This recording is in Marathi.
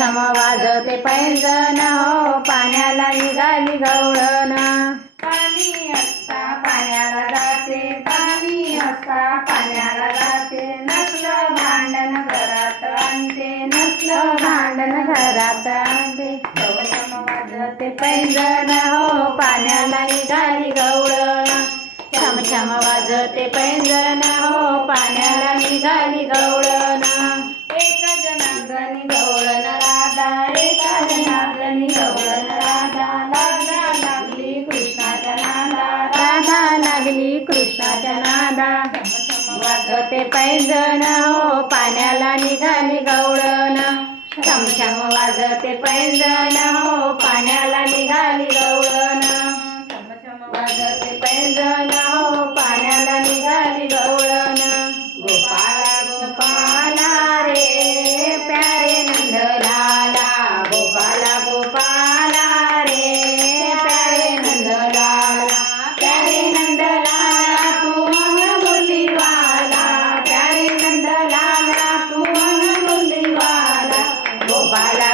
छम वाजते पैंजण हो पाण्याला निघाली गवळण पाणी असता पाण्याला जाते पाणी असता पाण्याला जाते नसलं भांडण घरात आणते नसलं भांडण घरात आणते छम वाजते पैंजण हो पाण्याला निघाली गवळण छम छम वाजते पैंजण हो पाण्याला निघाली गवळण एका जनार्दनी गवळण राधा एका जनार्दनी गवळण राधा राधा लागली कृष्णाच्या नादा राधा लागली कृष्णाच्या नादा छम वाजते पैंजण हो पाण्याला निघाली गवळण छम छम वाजते पैंजण हो पाण्याला निघाली गवळण वाजते पैंजण हो पाण्याला निघाली गवळण गोपाळा गोपाला रे प्यारे नंदलाला गोपाला गोपाला रे प्यारे नंदलाला प्यारे नंदलाला तू मन मुरलीवाला प्यारे नंदलाला तू मन मुरलीवाला गोपाला